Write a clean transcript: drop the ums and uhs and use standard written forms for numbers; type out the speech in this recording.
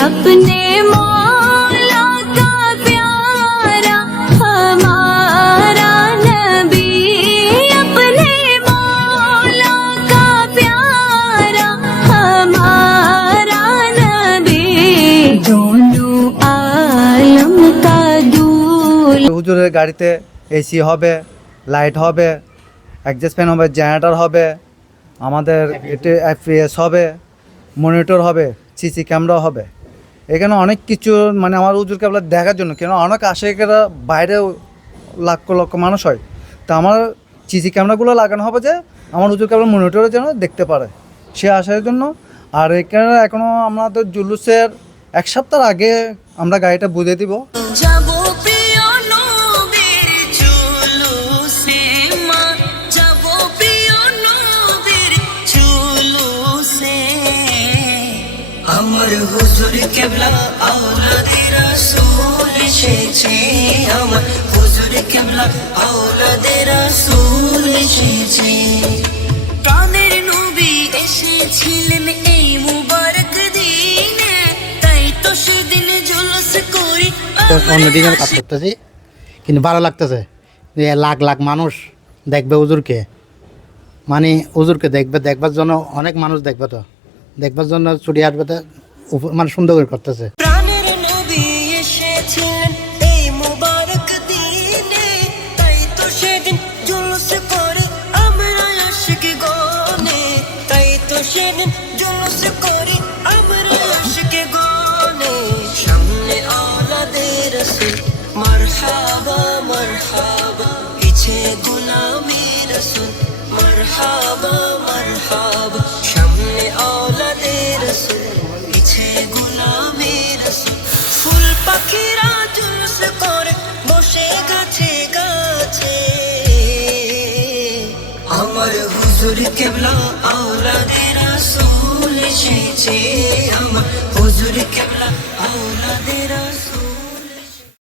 अपने मौला का प्यारा हमारा नबी, अपने मौला का प्यारा हमारा नबी, दोनों आलम का दूल्हा। হুজুরের গাড়িতে এসি হবে, লাইট হবে, অ্যাডজাস্ট ফ্যান হবে, জেনারেটর হবে, আমাদের এতে এফপিএস হবে, মনিটর হবে, সিসি ক্যামেরা হবে। এখানে অনেক কিছু মানে আমার হুজুর কেবলা দেখার জন্য, কেন অনেক আশেকেরা বাইরেও লক্ষ লক্ষ মানুষ হয়, তা আমার সিসি ক্যামেরাগুলো লাগানো হবে যে আমার হুজুর কেবল মনিটরের জন্য দেখতে পারে, সে আসার জন্য। আর এখানে এখনও আমাদের জুলুসের এক সপ্তাহ আগে আমরা গাড়িটা বুঝে দিব। যাবো প্রিয় নবীর জুলুসে মা, যাবো প্রিয় নবীর জুলুসে। আমার হুজুর কেবলা আওলাদে রাসূল এসেছে, আমার হুজুর কেবলা আওলাদে রাসূল এসেছে। প্রাণের নবী এসেছিলেন এই মুবারক দিনে, তাই তো সেদিন জুলুস করি। অন্যদিকে কাজ করতেছি, কিন্তু ভালো লাগতেছে যে লাখ লাখ মানুষ দেখবে হুজুরকে, মানে হুজুরকে দেখবার জন্য অনেক মানুষ দেখবে, তো দেখবার জন্য ছুটি আসবে, তো মানে সুন্দর করে করতেছে। প্রাণের নবী এসেছিলেন এই মুবারক দিনে, তাই তো সেদিন জুলুস করে আমরা আশিক গনে, তাই তো সেদিন জুলুস করে আমরা আশিক গনে। সামনে আওলাদে রাসূল মারহাবা মারহাবা, পিছে গোলামে রাসূল মারহাবা মারহাবা। সামনে আওলাদে রাসূল, পিছে গোলামে রাসূল। ফুল পাখিরা জুলুস করে বসে গাছে গাছে, আমার হুজুর কেবলা আওলাদে রাসূল এসেছে।